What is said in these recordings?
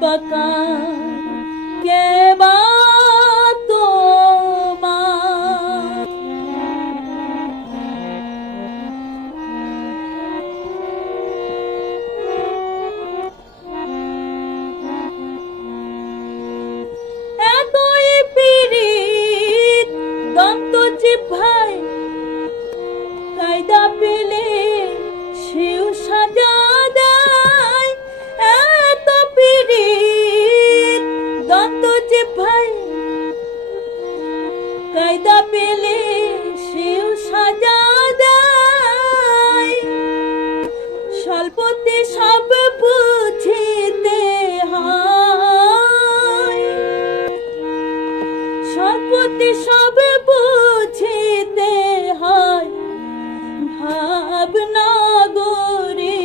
তুমি কে বা এতই পিরিত দন্ত ভাই কায়দা পেলে সেও সাজা দেয়। স্বল্পতে সব বুঝিতে হয়। স্বল্পতে সব বুঝিতে হয়। ভাবনা গরে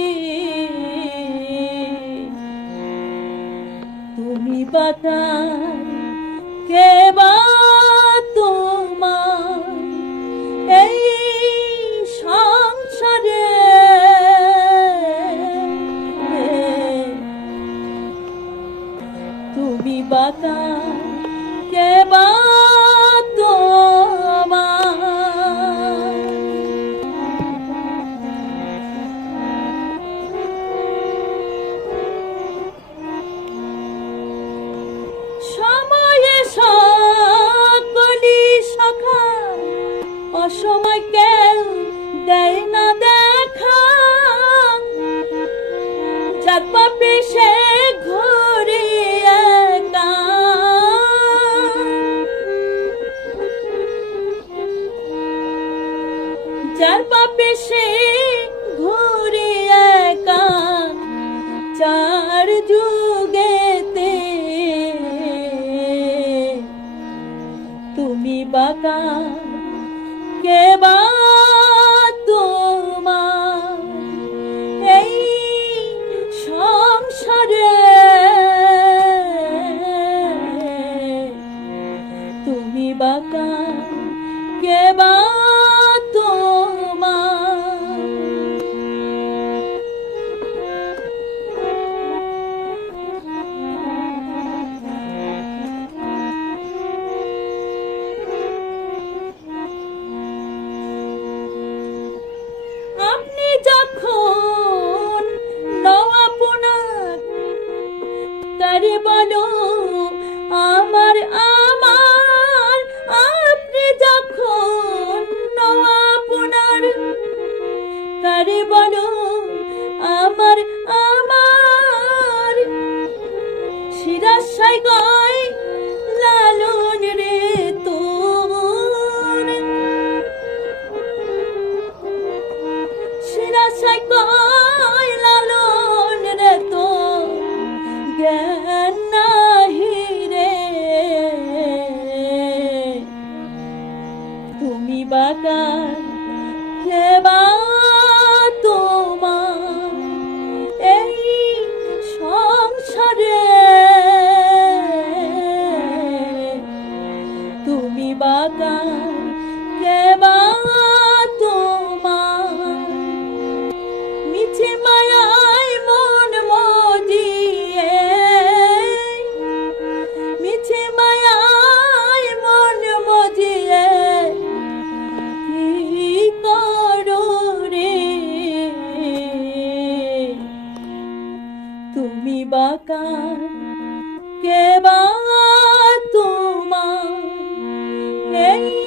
তুমি বাতার কে সে ঘুরে যার পাপে ঘুরে একা চার যুগেতে। তুমি বাকা কে বা বলো, আমার আমার, আপনি যখন নওয়াপনার তারে বলো, আমার আমার শিরাশাই গয় লালন রে তোর। শিরাশাই কয় বাকার ফাঁকা কেবা তোমার এই